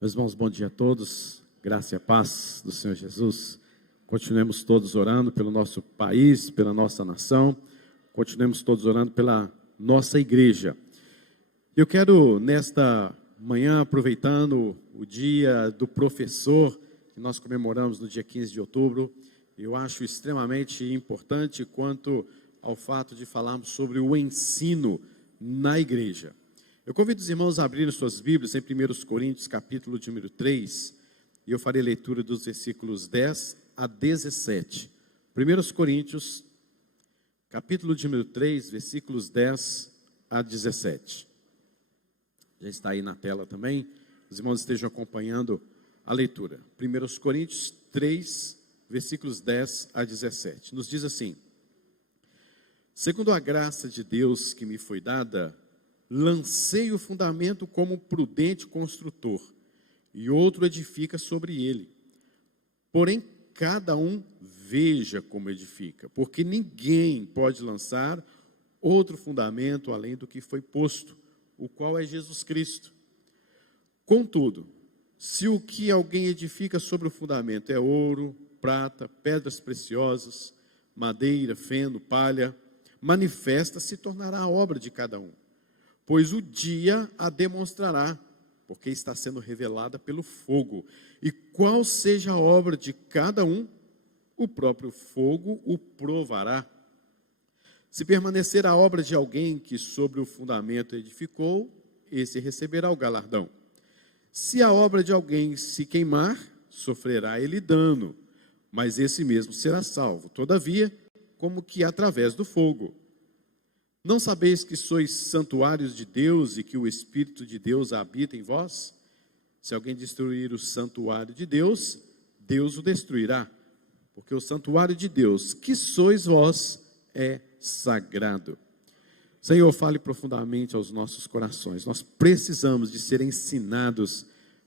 Meus irmãos, bom dia a todos, graça e a paz do Senhor Jesus. Continuemos todos orando pelo nosso país, pela nossa nação, continuemos todos orando pela nossa igreja. Eu quero, nesta manhã, aproveitando o dia do professor, que nós comemoramos no dia 15 de outubro, eu acho extremamente importante quanto ao fato de falarmos sobre o ensino na igreja. Eu convido os irmãos a abrirem suas Bíblias em 1 Coríntios, capítulo de número 3, e eu farei leitura dos versículos 10 a 17. 1 Coríntios, capítulo de número 3, versículos 10 a 17. Já está aí na tela também, os irmãos estejam acompanhando a leitura. 1 Coríntios 3, versículos 10 a 17. Nos diz assim: segundo a graça de Deus que me foi dada, lancei o fundamento como prudente construtor, e outro edifica sobre ele. Porém, cada um veja como edifica, porque ninguém pode lançar outro fundamento além do que foi posto, o qual é Jesus Cristo. Contudo, se o que alguém edifica sobre o fundamento é ouro, prata, pedras preciosas, madeira, feno, palha, manifesta se tornará a obra de cada um, pois o dia a demonstrará, porque está sendo revelada pelo fogo. E qual seja a obra de cada um, o próprio fogo o provará. Se permanecer a obra de alguém que sobre o fundamento edificou, esse receberá o galardão. Se a obra de alguém se queimar, sofrerá ele dano, mas esse mesmo será salvo, todavia, como que através do fogo. Não sabeis que sois santuários de Deus e que o Espírito de Deus habita em vós? Se alguém destruir o santuário de Deus, Deus o destruirá, porque o santuário de Deus, que sois vós, é sagrado. Senhor, fale profundamente aos nossos corações. Nós precisamos de ser ensinados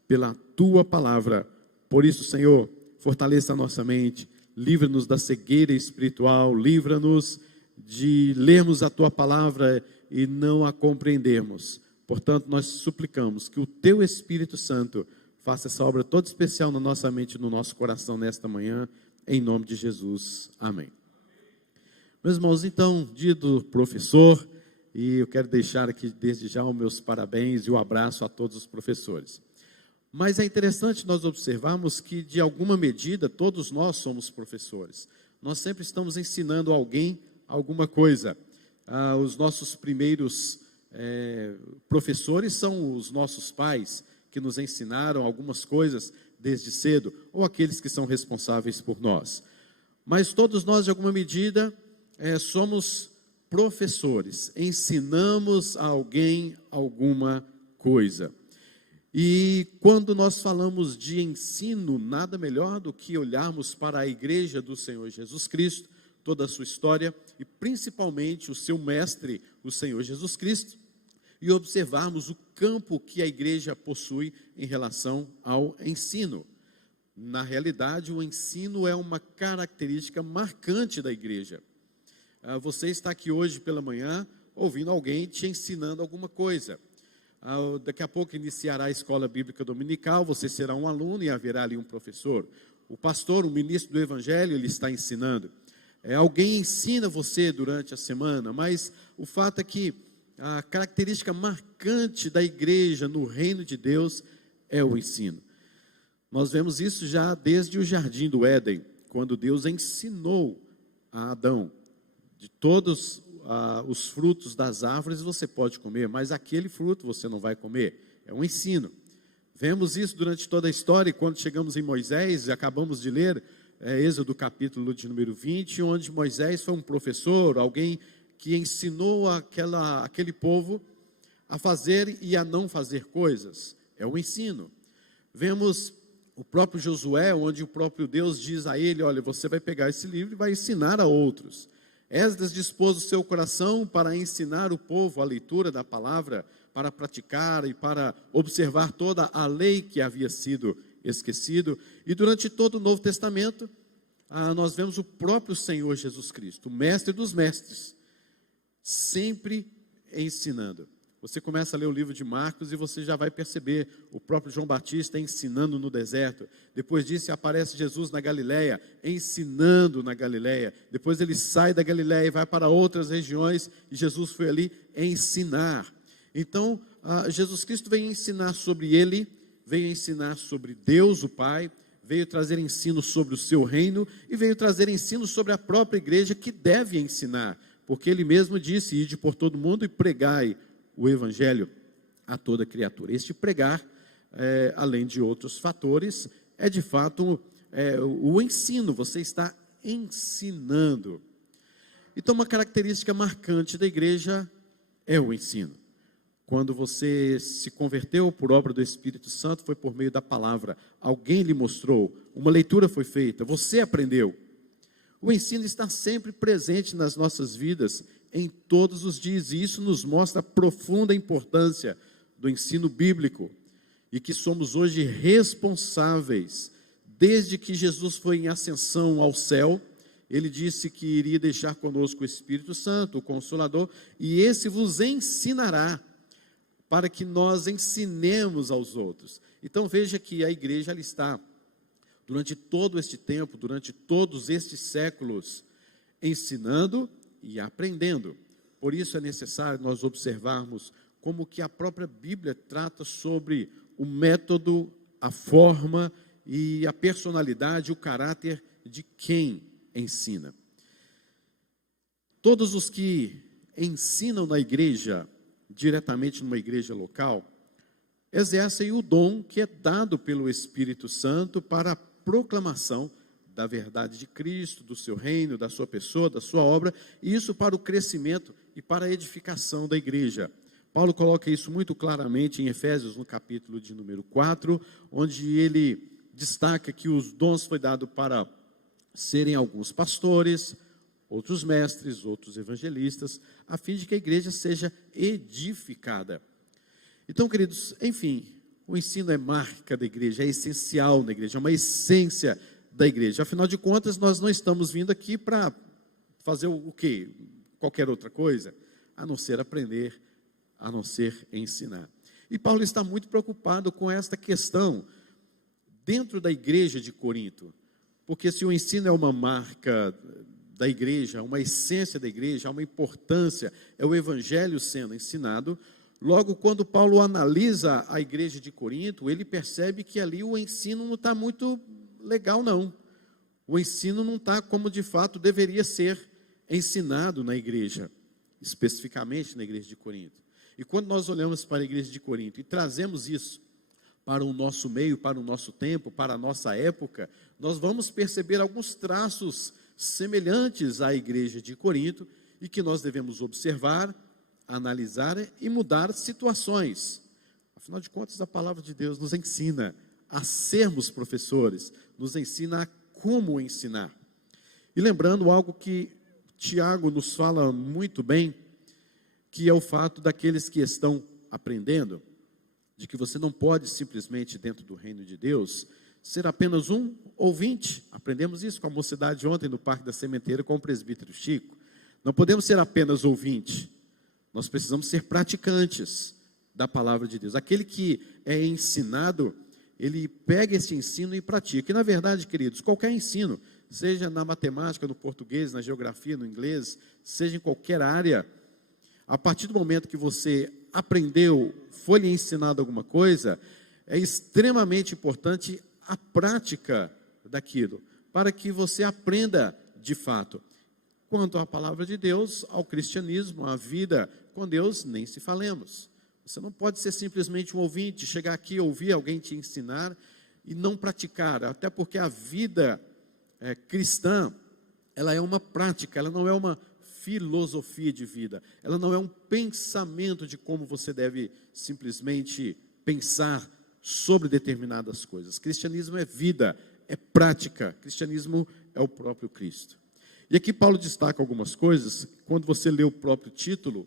pela Tua palavra. Por isso, Senhor, fortaleça a nossa mente, livra-nos da cegueira espiritual, livra-nos de lermos a Tua palavra e não a compreendermos. Portanto, nós suplicamos que o Teu Espírito Santo faça essa obra toda especial na nossa mente e no nosso coração nesta manhã, em nome de Jesus. Amém. Meus irmãos, então, dia do professor, e eu quero deixar aqui desde já os meus parabéns e o abraço a todos os professores. Mas é interessante nós observarmos que, de alguma medida, todos nós somos professores. Nós sempre estamos ensinando alguém alguma coisa. Os nossos primeiros professores são os nossos pais, que nos ensinaram algumas coisas desde cedo, ou aqueles que são responsáveis por nós. Mas todos nós, de alguma medida, somos professores, ensinamos a alguém alguma coisa. E quando nós falamos de ensino, nada melhor do que olharmos para a igreja do Senhor Jesus Cristo, toda a sua história e principalmente o seu mestre, o Senhor Jesus Cristo, e observarmos o campo que a igreja possui em relação ao ensino. Na realidade, o ensino é uma característica marcante da igreja. Você está aqui hoje pela manhã ouvindo alguém te ensinando alguma coisa. Daqui a pouco iniciará a escola bíblica dominical, você será um aluno e haverá ali um professor. O pastor, o ministro do evangelho, ele está ensinando. Alguém ensina você durante a semana, mas o fato é que a característica marcante da igreja no reino de Deus é o ensino. Nós vemos isso já desde o jardim do Éden, quando Deus ensinou a Adão: de todos os frutos das árvores você pode comer, mas aquele fruto você não vai comer. É um ensino. Vemos isso durante toda a história, e quando chegamos em Moisés, acabamos de ler Êxodo capítulo de número 20, onde Moisés foi um professor, alguém que ensinou aquele povo a fazer e a não fazer coisas. É o ensino. Vemos o próprio Josué, onde o próprio Deus diz a ele: olha, você vai pegar esse livro e vai ensinar a outros. Esdras dispôs o seu coração para ensinar o povo a leitura da palavra, para praticar e para observar toda a lei que havia sido esquecido. E durante todo o Novo Testamento, nós vemos o próprio Senhor Jesus Cristo, o mestre dos mestres, sempre ensinando. Você começa a ler o livro de Marcos e você já vai perceber o próprio João Batista ensinando no deserto. Depois disso aparece Jesus na Galileia, ensinando na Galileia. Depois ele sai da Galileia e vai para outras regiões e Jesus foi ali ensinar. Então, Jesus Cristo veio ensinar sobre ele, veio ensinar sobre Deus o Pai, veio trazer ensino sobre o seu reino e veio trazer ensino sobre a própria igreja que deve ensinar. Porque ele mesmo disse, ide por todo mundo e pregai o evangelho a toda criatura. Este pregar, além de outros fatores, é de fato o ensino, você está ensinando. Então, uma característica marcante da igreja é o ensino. Quando você se converteu por obra do Espírito Santo, foi por meio da palavra. Alguém lhe mostrou, uma leitura foi feita, você aprendeu. O ensino está sempre presente nas nossas vidas, em todos os dias, e isso nos mostra a profunda importância do ensino bíblico, e que somos hoje responsáveis, desde que Jesus foi em ascensão ao céu, ele disse que iria deixar conosco o Espírito Santo, o Consolador, e esse vos ensinará, para que nós ensinemos aos outros. Então veja que a igreja ela está, durante todo este tempo, durante todos estes séculos, ensinando e aprendendo. Por isso é necessário nós observarmos como que a própria Bíblia trata sobre o método, a forma e a personalidade, o caráter de quem ensina. Todos os que ensinam na igreja, diretamente numa igreja local, exercem o dom que é dado pelo Espírito Santo para a proclamação da verdade de Cristo, do seu reino, da sua pessoa, da sua obra, e isso para o crescimento e para a edificação da igreja. Paulo coloca isso muito claramente em Efésios, no capítulo de número 4, onde ele destaca que os dons foi dado para serem alguns pastores, outros mestres, outros evangelistas, a fim de que a igreja seja edificada. Então, queridos, enfim, o ensino é marca da igreja, é essencial na igreja, é uma essência da igreja. Afinal de contas, nós não estamos vindo aqui para fazer o quê? Qualquer outra coisa, a não ser aprender, a não ser ensinar. E Paulo está muito preocupado com esta questão dentro da igreja de Corinto, porque se o ensino é uma marca da igreja, uma essência da igreja, uma importância, é o evangelho sendo ensinado. Logo, quando Paulo analisa a igreja de Corinto, ele percebe que ali o ensino não está muito legal, não. O ensino não está como de fato deveria ser ensinado na igreja, especificamente na igreja de Corinto. E quando nós olhamos para a igreja de Corinto e trazemos isso para o nosso meio, para o nosso tempo, para a nossa época, nós vamos perceber alguns traços semelhantes à igreja de Corinto e que nós devemos observar, analisar e mudar situações. Afinal de contas, a palavra de Deus nos ensina a sermos professores, nos ensina a como ensinar. E lembrando algo que Tiago nos fala muito bem, que é o fato daqueles que estão aprendendo, de que você não pode simplesmente, dentro do reino de Deus, ser apenas um ouvinte. Aprendemos isso com a mocidade ontem no Parque da Sementeira com o presbítero Chico. Não podemos ser apenas ouvinte, nós precisamos ser praticantes da palavra de Deus. Aquele que é ensinado, ele pega esse ensino e pratica. E na verdade, queridos, qualquer ensino, seja na matemática, no português, na geografia, no inglês, seja em qualquer área, a partir do momento que você aprendeu, foi lhe ensinado alguma coisa, é extremamente importante a prática daquilo, para que você aprenda de fato. Quanto à palavra de Deus, ao cristianismo, à vida com Deus, nem se falemos. Você não pode ser simplesmente um ouvinte, chegar aqui, ouvir alguém te ensinar e não praticar, até porque a vida cristã, ela é uma prática, ela não é uma filosofia de vida, ela não é um pensamento de como você deve simplesmente pensar sobre determinadas coisas. Cristianismo é vida, é prática, cristianismo é o próprio Cristo. E aqui Paulo destaca algumas coisas, quando você lê o próprio título,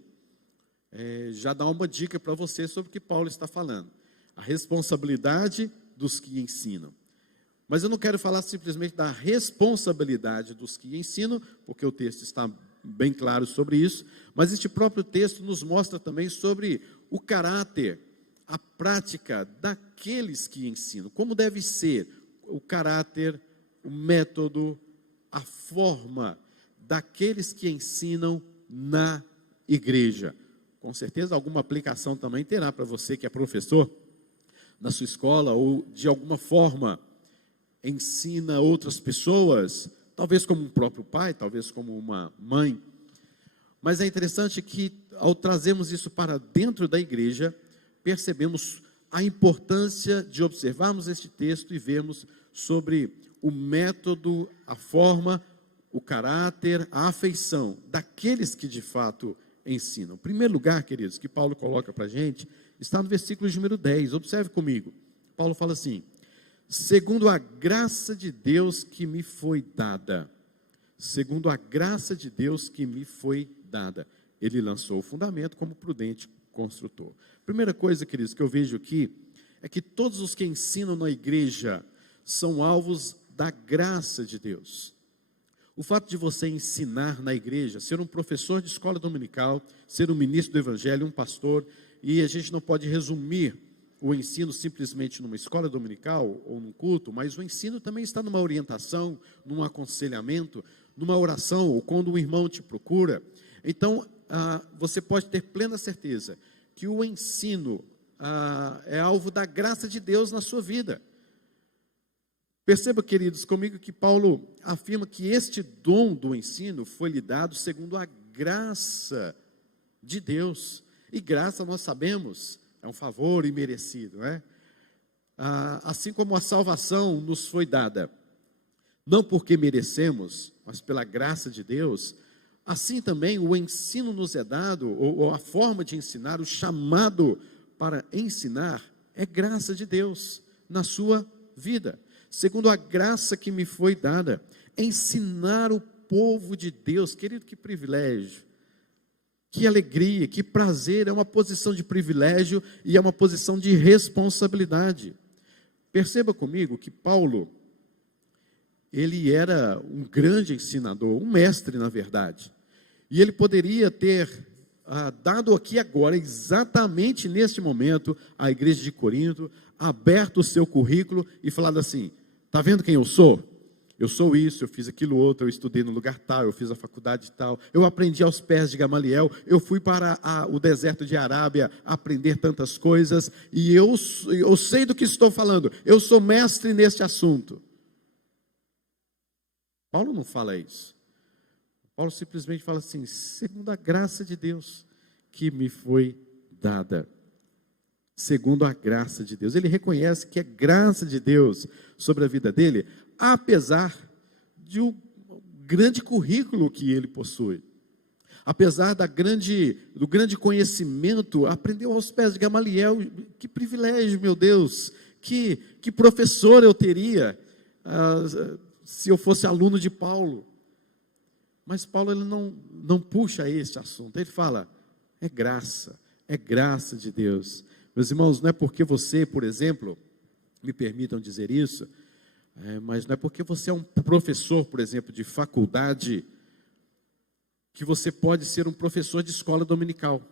já dá uma dica para você sobre o que Paulo está falando. A responsabilidade dos que ensinam. Mas eu não quero falar simplesmente da responsabilidade dos que ensinam, porque o texto está bem claro sobre isso, mas este próprio texto nos mostra também sobre o caráter, a prática daqueles que ensinam. Como deve ser o caráter, o método, a forma daqueles que ensinam na igreja. Com certeza alguma aplicação também terá para você que é professor na sua escola ou de alguma forma ensina outras pessoas, talvez como um próprio pai, talvez como uma mãe. Mas é interessante que ao trazermos isso para dentro da igreja, percebemos a importância de observarmos este texto e vermos sobre o método, a forma, o caráter, a afeição daqueles que de fato ensinam. O primeiro lugar, queridos, que Paulo coloca para a gente, está no versículo de número 10. Observe comigo. Paulo fala assim: segundo a graça de Deus que me foi dada. Segundo a graça de Deus que me foi dada. Ele lançou o fundamento como prudente construtor. Primeira coisa, queridos, que eu vejo aqui, é que todos os que ensinam na igreja são alvos da graça de Deus. O fato de você ensinar na igreja, ser um professor de escola dominical, ser um ministro do evangelho, um pastor, e a gente não pode resumir o ensino simplesmente numa escola dominical ou num culto, mas o ensino também está numa orientação, num aconselhamento, numa oração, ou quando um irmão te procura. Então, você pode ter plena certeza que o ensino é alvo da graça de Deus na sua vida. Perceba, queridos, comigo que Paulo afirma que este dom do ensino foi lhe dado segundo a graça de Deus. E graça, nós sabemos, é um favor imerecido, não é? Assim como a salvação nos foi dada, não porque merecemos, mas pela graça de Deus, assim também o ensino nos é dado, ou a forma de ensinar, o chamado para ensinar, é graça de Deus na sua vida. Segundo a graça que me foi dada, ensinar o povo de Deus. Querido, que privilégio, que alegria, que prazer. É uma posição de privilégio e é uma posição de responsabilidade. Perceba comigo que Paulo, ele era um grande ensinador, um mestre na verdade, e ele poderia ter dado aqui agora, exatamente neste momento, à igreja de Corinto, aberto o seu currículo e falado assim: está vendo quem eu sou? Eu sou isso, eu fiz aquilo outro, eu estudei no lugar tal, eu fiz a faculdade tal, eu aprendi aos pés de Gamaliel, eu fui para o deserto de Arábia aprender tantas coisas, e eu sei do que estou falando, eu sou mestre neste assunto. Paulo não fala isso. Paulo simplesmente fala assim: segundo a graça de Deus que me foi dada. Segundo a graça de Deus. Ele reconhece que é graça de Deus sobre a vida dele, apesar de um grande currículo que ele possui. Apesar do grande conhecimento, aprendeu aos pés de Gamaliel. Que privilégio, meu Deus, que professor eu teria se eu fosse aluno de Paulo. Mas Paulo ele não puxa esse assunto, ele fala: é graça de Deus. Meus irmãos, não é porque você, por exemplo, me permitam dizer isso, mas não é porque você é um professor, por exemplo, de faculdade, que você pode ser um professor de escola dominical.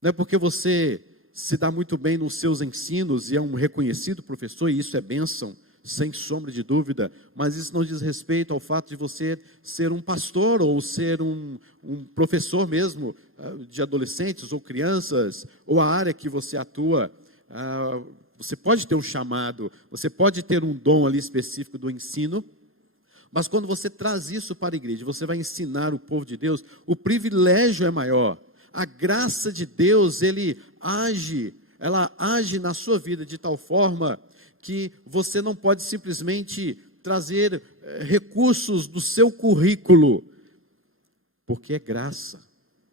Não é porque você se dá muito bem nos seus ensinos e é um reconhecido professor, e isso é bênção, sem sombra de dúvida, mas isso não diz respeito ao fato de você ser um pastor ou ser um professor mesmo de adolescentes ou crianças, ou a área que você atua. Você pode ter um chamado, você pode ter um dom ali específico do ensino, mas quando você traz isso para a igreja, você vai ensinar o povo de Deus, o privilégio é maior. A graça de Deus, ela age na sua vida de tal forma que você não pode simplesmente trazer recursos do seu currículo, porque é graça,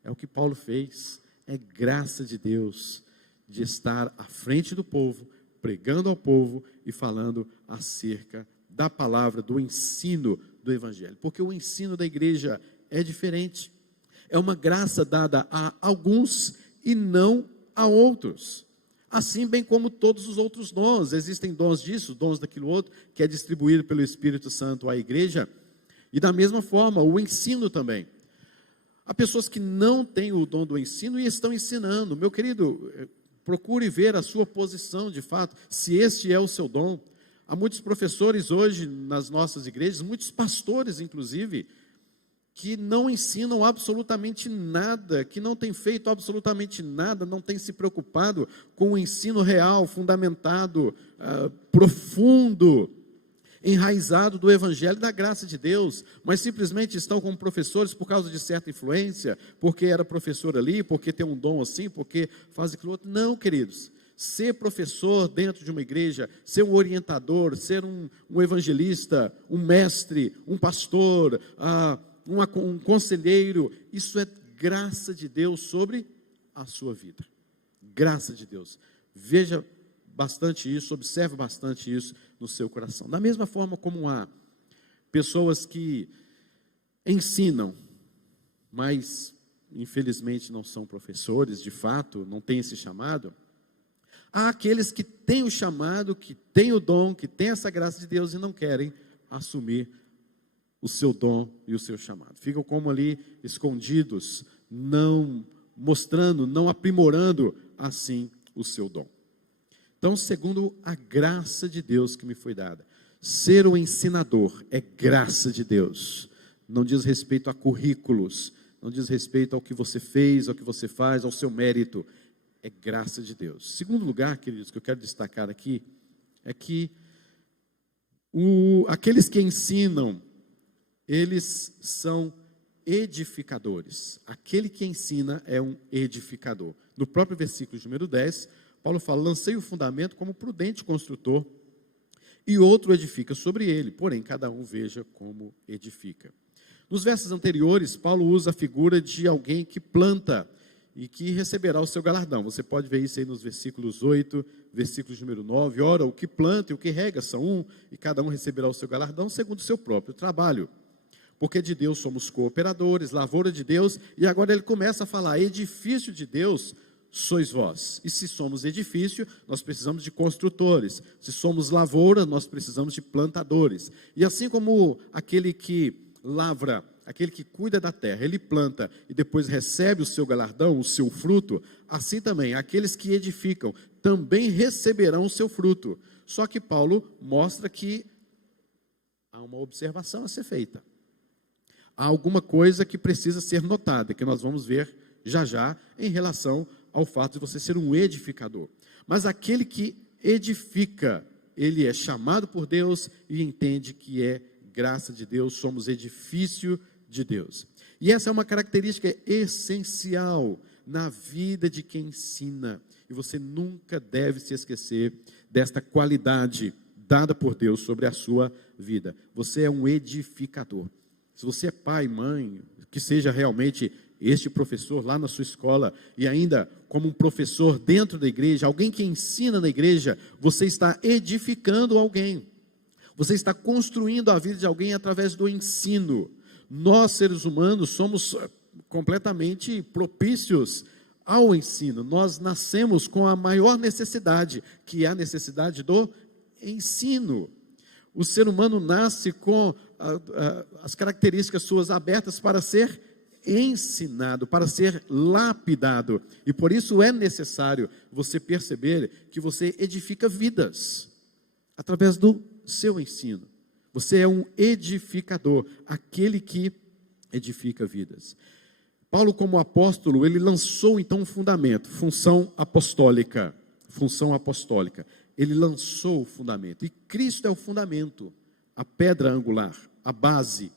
é o que Paulo fez, é graça de Deus, de estar à frente do povo, pregando ao povo e falando acerca da palavra, do ensino do evangelho, porque o ensino da igreja é diferente, é uma graça dada a alguns e não a outros. Assim bem como todos os outros dons, existem dons disso, dons daquilo outro, que é distribuído pelo Espírito Santo à igreja, e da mesma forma, o ensino também. Há pessoas que não têm o dom do ensino e estão ensinando. Meu querido, procure ver a sua posição de fato, se este é o seu dom. Há muitos professores hoje nas nossas igrejas, muitos pastores inclusive, que não ensinam absolutamente nada, que não têm feito absolutamente nada, não têm se preocupado com o ensino real, fundamentado, profundo, enraizado do Evangelho e da graça de Deus, mas simplesmente estão como professores por causa de certa influência, porque era professor ali, porque tem um dom assim, porque faz aquilo outro. Não, queridos, ser professor dentro de uma igreja, ser um orientador, ser um evangelista, um mestre, um pastor, um conselheiro, isso é graça de Deus sobre a sua vida. Graça de Deus. Veja bastante isso, observe bastante isso no seu coração. Da mesma forma como há pessoas que ensinam, mas infelizmente não são professores, de fato, não têm esse chamado, há aqueles que têm o chamado, que têm o dom, que têm essa graça de Deus e não querem assumir o seu dom e o seu chamado. Ficam como ali escondidos, não mostrando, não aprimorando assim o seu dom. Então, segundo a graça de Deus que me foi dada, ser o ensinador é graça de Deus. Não diz respeito a currículos, não diz respeito ao que você fez, ao que você faz, ao seu mérito. É graça de Deus. Segundo lugar, queridos, que eu quero destacar aqui, é que aqueles que ensinam, eles são edificadores. Aquele que ensina é um edificador. No próprio versículo de número 10, Paulo fala: lancei o fundamento como prudente construtor, e outro edifica sobre ele, porém cada um veja como edifica. Nos versos anteriores, Paulo usa a figura de alguém que planta e que receberá o seu galardão. Você pode ver isso aí nos versículos 8, versículos número 9. Ora, o que planta e o que rega são um, e cada um receberá o seu galardão segundo o seu próprio trabalho. Porque de Deus somos cooperadores, lavoura de Deus, e agora ele começa a falar: edifício de Deus sois vós. E se somos edifício, nós precisamos de construtores. Se somos lavoura, nós precisamos de plantadores. E assim como aquele que lavra, aquele que cuida da terra, ele planta e depois recebe o seu galardão, o seu fruto, assim também aqueles que edificam também receberão o seu fruto. Só que Paulo mostra que há uma observação a ser feita. Há alguma coisa que precisa ser notada, que nós vamos ver já já, em relação ao fato de você ser um edificador. Mas aquele que edifica, ele é chamado por Deus e entende que é graça de Deus, somos edifício de Deus. E essa é uma característica essencial na vida de quem ensina. E você nunca deve se esquecer desta qualidade dada por Deus sobre a sua vida. Você é um edificador. Se você é pai, mãe, que seja realmente este professor lá na sua escola, e ainda como um professor dentro da igreja, alguém que ensina na igreja, você está edificando alguém. Você está construindo a vida de alguém através do ensino. Nós, seres humanos, somos completamente propícios ao ensino. Nós nascemos com a maior necessidade, que é a necessidade do ensino. O ser humano nasce com as características suas abertas para ser ensinado, para ser lapidado. E por isso é necessário você perceber que você edifica vidas através do seu ensino. Você é um edificador, aquele que edifica vidas. Paulo, como apóstolo, ele lançou então um fundamento, função apostólica. Ele lançou o fundamento. E Cristo é o fundamento, a pedra angular, a base.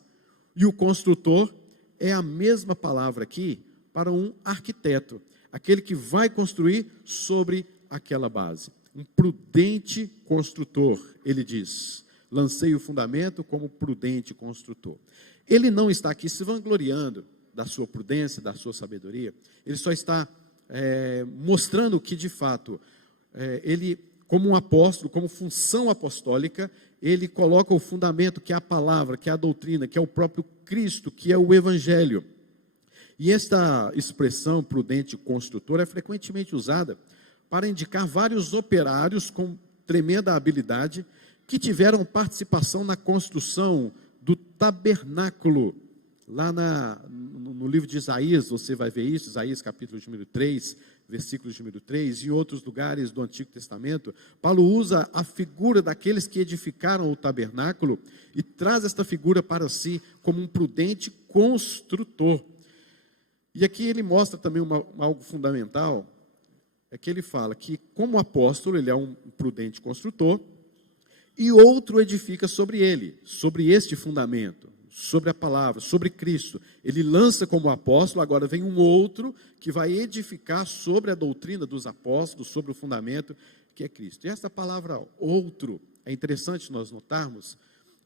E o construtor é a mesma palavra aqui para um arquiteto, aquele que vai construir sobre aquela base. Um prudente construtor, ele diz. Lancei o fundamento como prudente construtor. Ele não está aqui se vangloriando da sua prudência, da sua sabedoria. Ele só está mostrando que, de fato, ele, como um apóstolo, como função apostólica, ele coloca o fundamento, que é a palavra, que é a doutrina, que é o próprio Cristo, que é o Evangelho. E esta expressão, prudente construtor, é frequentemente usada para indicar vários operários com tremenda habilidade, que tiveram participação na construção do tabernáculo Lá no livro de Isaías, você vai ver isso, Isaías capítulo número 3, versículos número 3, e em outros lugares do Antigo Testamento, Paulo usa a figura daqueles que edificaram o tabernáculo e traz esta figura para si como um prudente construtor. E aqui ele mostra também algo fundamental, é que ele fala que como apóstolo ele é um prudente construtor, e outro edifica sobre ele, sobre este fundamento, sobre a palavra, sobre Cristo. Ele lança como apóstolo, agora vem um outro que vai edificar sobre a doutrina dos apóstolos, sobre o fundamento que é Cristo. E essa palavra outro, é interessante nós notarmos,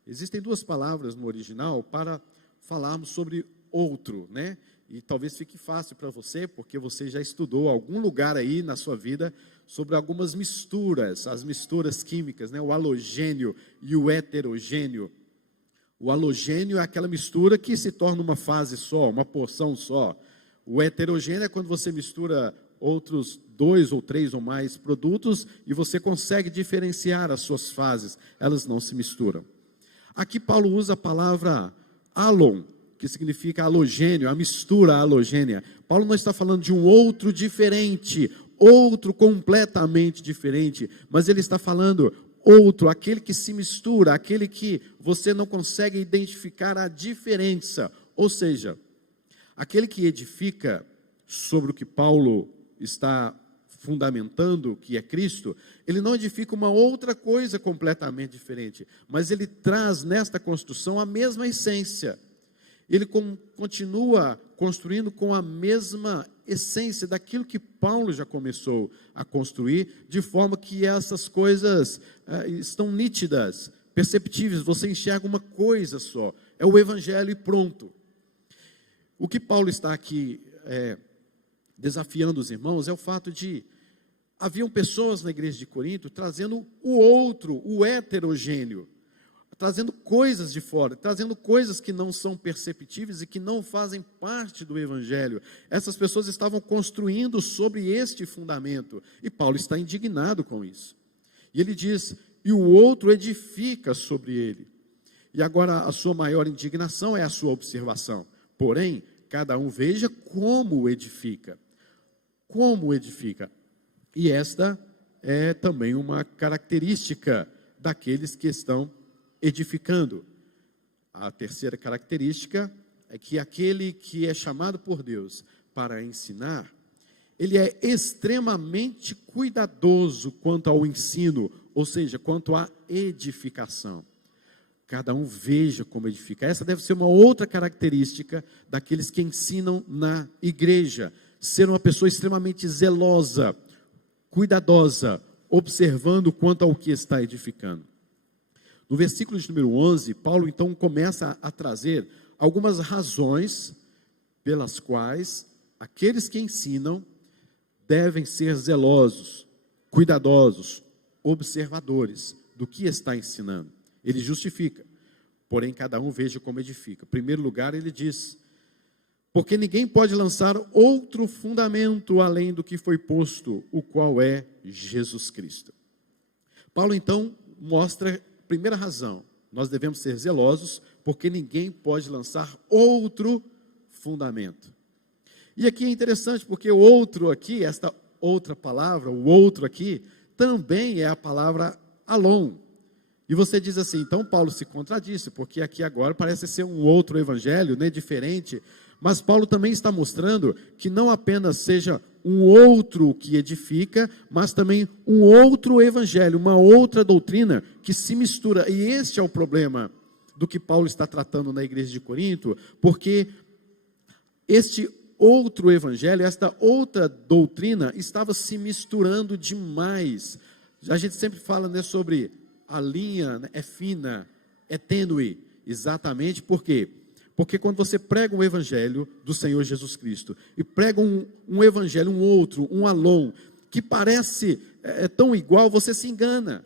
existem duas palavras no original para falarmos sobre outro, né? E talvez fique fácil para você, porque você já estudou algum lugar aí na sua vida sobre algumas misturas, as misturas químicas, né? O halogênio e o heterogêneo. O halogênio é aquela mistura que se torna uma fase só, uma porção só. O heterogêneo é quando você mistura outros 2 ou 3 ou mais produtos e você consegue diferenciar as suas fases, elas não se misturam. Aqui Paulo usa a palavra halon, que significa halogênio, a mistura halogênea. Paulo não está falando de um outro diferente, outro completamente diferente, mas ele está falando outro, aquele que se mistura, aquele que você não consegue identificar a diferença, ou seja, aquele que edifica sobre o que Paulo está fundamentando, que é Cristo, ele não edifica uma outra coisa completamente diferente, mas ele traz nesta construção a mesma essência. Ele continua construindo com a mesma essência daquilo que Paulo já começou a construir, de forma que essas coisas estão nítidas, perceptíveis, você enxerga uma coisa só, é o Evangelho e pronto. O que Paulo está aqui desafiando os irmãos é o fato de, haviam pessoas na igreja de Corinto trazendo o outro, o heterogêneo, trazendo coisas de fora, trazendo coisas que não são perceptíveis e que não fazem parte do Evangelho. Essas pessoas estavam construindo sobre este fundamento, e Paulo está indignado com isso. E ele diz, e o outro edifica sobre ele. E agora a sua maior indignação é a sua observação. Porém, cada um veja como edifica. Como edifica. E esta é também uma característica daqueles que estão edificando. A terceira característica é que aquele que é chamado por Deus para ensinar, ele é extremamente cuidadoso quanto ao ensino, ou seja, quanto à edificação. Cada um veja como edifica. Essa deve ser uma outra característica daqueles que ensinam na igreja. Ser uma pessoa extremamente zelosa, cuidadosa, observando quanto ao que está edificando. No versículo de número 11, Paulo então começa a trazer algumas razões pelas quais aqueles que ensinam devem ser zelosos, cuidadosos, observadores do que está ensinando. Ele justifica, porém cada um veja como edifica. Em primeiro lugar, ele diz, porque ninguém pode lançar outro fundamento além do que foi posto, o qual é Jesus Cristo. Paulo então mostra, primeira razão, nós devemos ser zelosos, porque ninguém pode lançar outro fundamento. E aqui é interessante, porque o outro aqui, esta outra palavra, o outro aqui, também é a palavra alon. E você diz assim, então Paulo se contradisse, porque aqui agora parece ser um outro evangelho, né, diferente, mas Paulo também está mostrando que não apenas seja um outro que edifica, mas também um outro evangelho, uma outra doutrina que se mistura. E este é o problema do que Paulo está tratando na igreja de Corinto, porque este outro evangelho, esta outra doutrina estava se misturando demais. A gente sempre fala, né, sobre a linha, né, é fina, é tênue, exatamente por quê? Porque quando você prega um evangelho do Senhor Jesus Cristo e prega um evangelho, um outro, um alon, que parece tão igual, você se engana.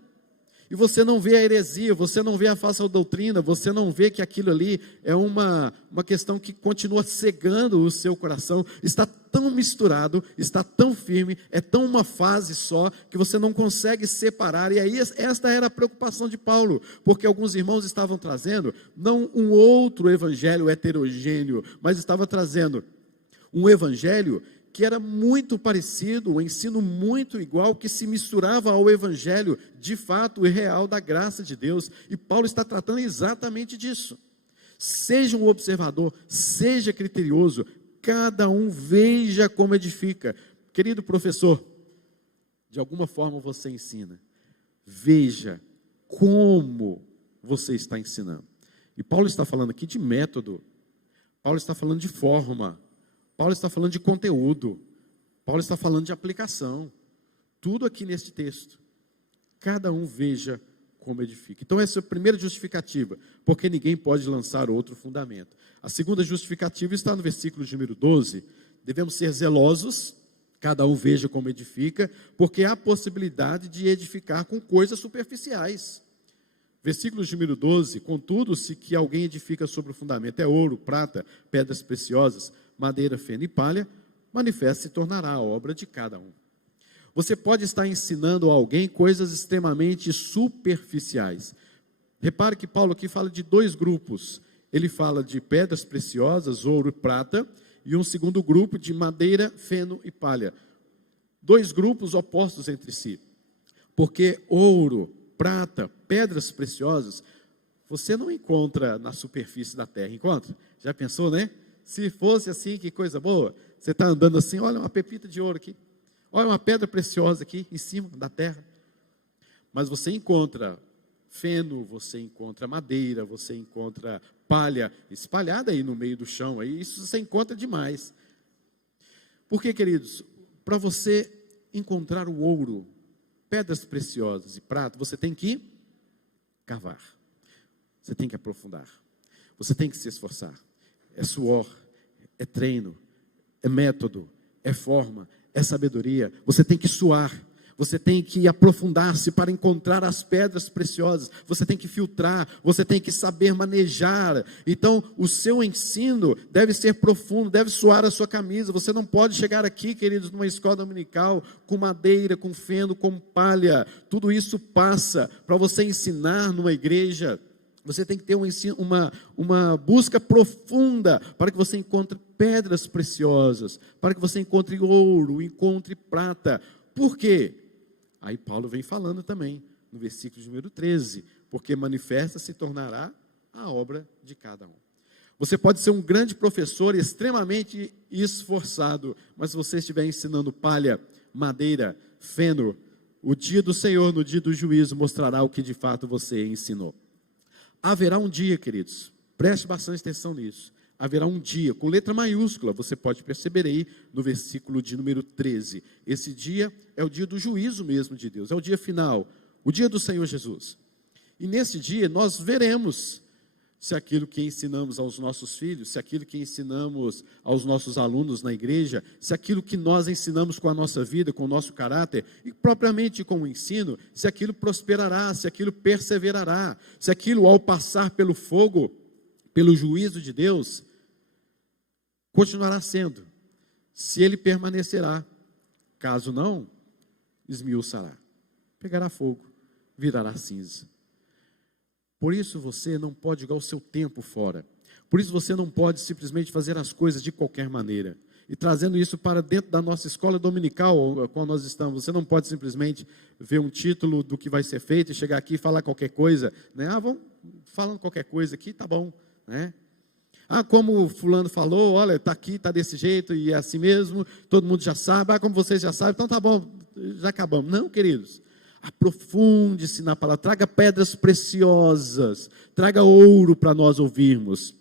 E você não vê a heresia, você não vê a falsa doutrina, você não vê que aquilo ali é uma questão que continua cegando o seu coração. Está tão misturado, está tão firme, é tão uma fase só, que você não consegue separar. E aí esta era a preocupação de Paulo, porque alguns irmãos estavam trazendo, não um outro evangelho heterogêneo, mas estava trazendo um evangelho que era muito parecido, um ensino muito igual, que se misturava ao evangelho de fato e real da graça de Deus. E Paulo está tratando exatamente disso. Seja um observador, seja criterioso, cada um veja como edifica. Querido professor, de alguma forma você ensina, veja como você está ensinando. E Paulo está falando aqui de método, Paulo está falando de forma, Paulo está falando de conteúdo, Paulo está falando de aplicação, tudo aqui neste texto. Cada um veja como edifica. Então essa é a primeira justificativa, porque ninguém pode lançar outro fundamento. A segunda justificativa está no versículo de número 12, devemos ser zelosos, cada um veja como edifica, porque há possibilidade de edificar com coisas superficiais. Versículo de número 12, contudo, se que alguém edifica sobre o fundamento é ouro, prata, pedras preciosas, madeira, feno e palha, manifesta se tornará a obra de cada um. Você pode estar ensinando a alguém coisas extremamente superficiais. Repare que Paulo aqui fala de dois grupos. Ele fala de pedras preciosas, ouro e prata, e um segundo grupo de madeira, feno e palha. Dois grupos opostos entre si. Porque ouro, prata, pedras preciosas, você não encontra na superfície da terra, encontra? Já pensou, né? Se fosse assim, que coisa boa. Você está andando assim, olha uma pepita de ouro aqui. Olha uma pedra preciosa aqui em cima da terra. Mas você encontra feno, você encontra madeira, você encontra palha espalhada aí no meio do chão. Aí, isso você encontra demais. Por quê, queridos? Para você encontrar o ouro, pedras preciosas e prata, você tem que cavar. Você tem que aprofundar. Você tem que se esforçar. É suor, é treino, é método, é forma, é sabedoria. Você tem que suar, você tem que aprofundar-se para encontrar as pedras preciosas, você tem que filtrar, você tem que saber manejar. Então, o seu ensino deve ser profundo, deve suar a sua camisa. Você não pode chegar aqui, queridos, numa escola dominical, com madeira, com feno, com palha. Tudo isso passa para você ensinar numa igreja. Você tem que ter uma busca profunda para que você encontre pedras preciosas, para que você encontre ouro, encontre prata. Por quê? Aí Paulo vem falando também, no versículo de número 13, porque manifesta se tornará a obra de cada um. Você pode ser um grande professor, extremamente esforçado, mas se você estiver ensinando palha, madeira, feno, o dia do Senhor, no dia do juízo, mostrará o que de fato você ensinou. Haverá um dia, queridos, preste bastante atenção nisso, haverá um dia, com letra maiúscula, você pode perceber aí no versículo de número 13, esse dia é o dia do juízo mesmo de Deus, é o dia final, o dia do Senhor Jesus, e nesse dia nós veremos se aquilo que ensinamos aos nossos filhos, se aquilo que ensinamos aos nossos alunos na igreja, se aquilo que nós ensinamos com a nossa vida, com o nosso caráter, e propriamente com o ensino, se aquilo prosperará, se aquilo perseverará, se aquilo ao passar pelo fogo, pelo juízo de Deus, continuará sendo, se ele permanecerá, caso não, esmiuçará, pegará fogo, virará cinza. Por isso você não pode jogar o seu tempo fora. Por isso você não pode simplesmente fazer as coisas de qualquer maneira. E trazendo isso para dentro da nossa escola dominical, qual nós estamos, você não pode simplesmente ver um título do que vai ser feito e chegar aqui e falar qualquer coisa, né? Vamos falando qualquer coisa aqui, tá bom, né? Como fulano falou, olha, está aqui, está desse jeito e é assim mesmo, todo mundo já sabe, como vocês já sabem, então tá bom, já acabamos. Não, queridos. Aprofunde-se na palavra, traga pedras preciosas, traga ouro para nós ouvirmos,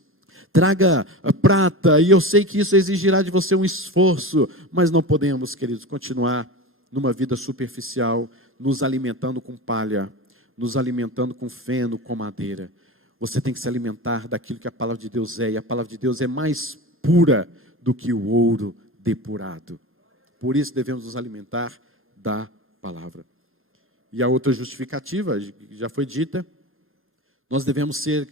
traga prata, e eu sei que isso exigirá de você um esforço, mas não podemos, queridos, continuar numa vida superficial, nos alimentando com palha, nos alimentando com feno, com madeira. Você tem que se alimentar daquilo que a palavra de Deus é, e a palavra de Deus é mais pura do que o ouro depurado. Por isso devemos nos alimentar da palavra. E a outra justificativa, já foi dita, nós devemos ser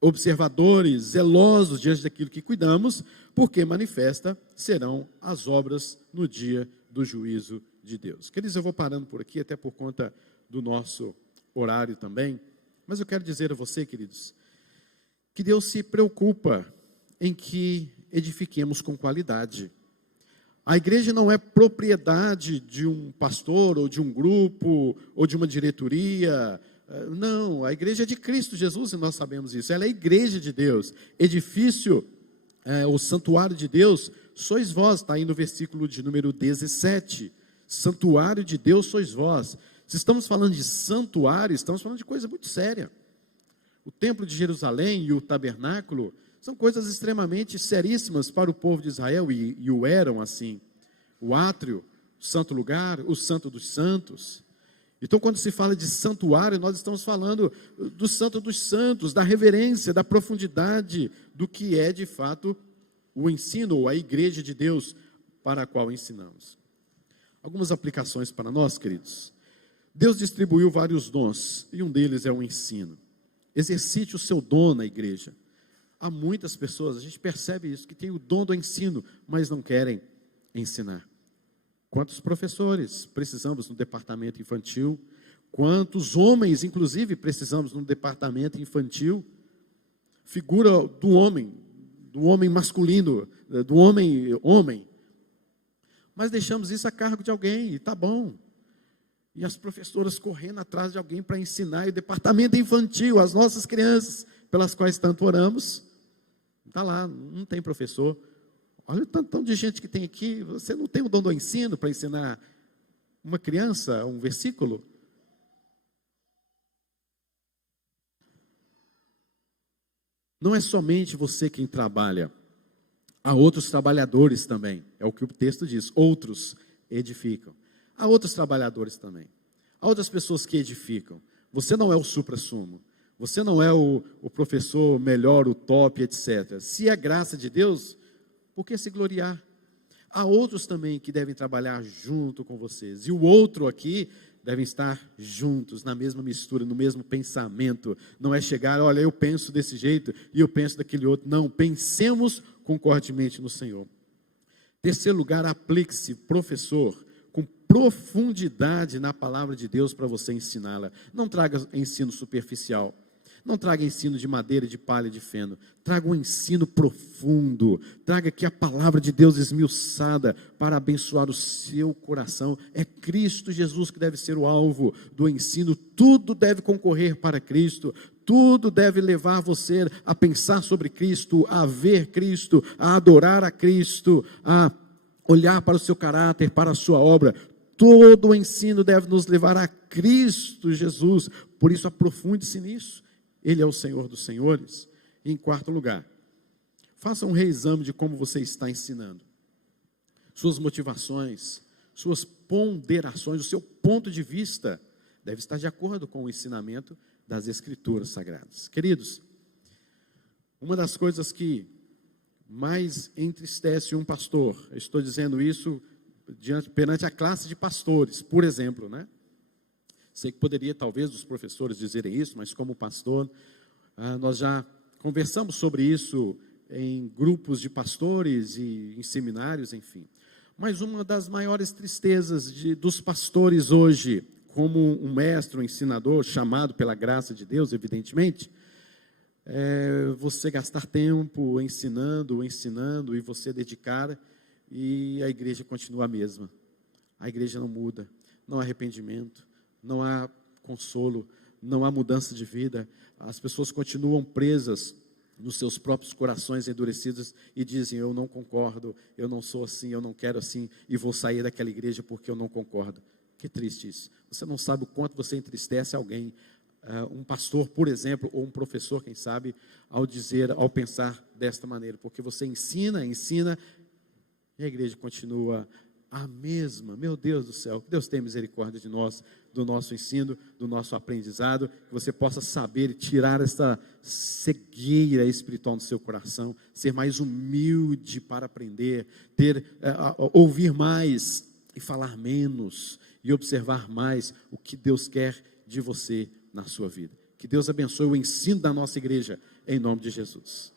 observadores, zelosos diante daquilo que cuidamos, porque manifesta serão as obras no dia do juízo de Deus. Queridos, eu vou parando por aqui, até por conta do nosso horário também, mas eu quero dizer a você, queridos, que Deus se preocupa em que edifiquemos com qualidade. A igreja não é propriedade de um pastor, ou de um grupo, ou de uma diretoria. Não, a igreja é de Cristo Jesus, e nós sabemos isso. Ela é a igreja de Deus. Edifício, o santuário de Deus, sois vós, está aí no versículo de número 17. Santuário de Deus sois vós. Se estamos falando de santuário, estamos falando de coisa muito séria. O templo de Jerusalém e o tabernáculo são coisas extremamente seríssimas para o povo de Israel, e o eram assim. O átrio, o santo lugar, o santo dos santos. Então, quando se fala de santuário, nós estamos falando do santo dos santos, da reverência, da profundidade do que é, de fato, o ensino, ou a igreja de Deus para a qual ensinamos. Algumas aplicações para nós, queridos. Deus distribuiu vários dons, e um deles é o ensino. Exercite o seu dom na igreja. Há muitas pessoas, a gente percebe isso, que têm o dom do ensino, mas não querem ensinar. Quantos professores precisamos no departamento infantil? Quantos homens, inclusive, precisamos no departamento infantil? Figura do homem masculino, do homem. Mas deixamos isso a cargo de alguém, e está bom. E as professoras correndo atrás de alguém para ensinar, e o departamento infantil, as nossas crianças, pelas quais tanto oramos, está lá, não tem professor. Olha o tanto de gente que tem aqui, você não tem o dom do ensino para ensinar uma criança um versículo? Não é somente você quem trabalha, há outros trabalhadores também, é o que o texto diz, outros edificam. Há outros trabalhadores também, há outras pessoas que edificam. Você não é o suprassumo, você não é o professor melhor, o top, etc. Se é graça de Deus, por que se gloriar? Há outros também que devem trabalhar junto com vocês, e o outro aqui devem estar juntos, na mesma mistura, no mesmo pensamento. Não é chegar, olha, eu penso desse jeito e eu penso daquele outro. Não, pensemos concordemente no Senhor. Terceiro lugar, aplique-se, professor, com profundidade na palavra de Deus para você ensiná-la. Não traga ensino superficial. Não traga ensino de madeira, de palha, de feno. Traga um ensino profundo. Traga aqui a palavra de Deus esmiuçada para abençoar o seu coração. É Cristo Jesus que deve ser o alvo do ensino. Tudo deve concorrer para Cristo. Tudo deve levar você a pensar sobre Cristo, a ver Cristo, a adorar a Cristo, a olhar para o seu caráter, para a sua obra. Todo o ensino deve nos levar a Cristo Jesus. Por isso, aprofunde-se nisso. Ele é o Senhor dos senhores. E em quarto lugar, faça um reexame de como você está ensinando. Suas motivações, suas ponderações, o seu ponto de vista deve estar de acordo com o ensinamento das Escrituras Sagradas. Queridos, uma das coisas que mais entristece um pastor, eu estou dizendo isso perante a classe de pastores, por exemplo, né? Sei que poderia, talvez, os professores dizerem isso, mas como pastor, nós já conversamos sobre isso em grupos de pastores e em seminários, enfim. Mas uma das maiores tristezas dos pastores hoje, como um mestre, um ensinador, chamado pela graça de Deus, evidentemente, é você gastar tempo ensinando, e você dedicar, e a igreja continua a mesma. A igreja não muda, não há arrependimento, não há consolo, não há mudança de vida. As pessoas continuam presas nos seus próprios corações endurecidos e dizem, eu não concordo, eu não sou assim, eu não quero assim, e vou sair daquela igreja porque eu não concordo. Que triste isso. Você não sabe o quanto você entristece alguém, um pastor, por exemplo, ou um professor, quem sabe, ao pensar desta maneira, porque você ensina, e a igreja continua a mesma. Meu Deus do céu, que Deus tenha misericórdia de nós, do nosso ensino, do nosso aprendizado, que você possa saber e tirar essa cegueira espiritual no seu coração, ser mais humilde para aprender, ouvir mais e falar menos e observar mais o que Deus quer de você na sua vida. Que Deus abençoe o ensino da nossa igreja, em nome de Jesus.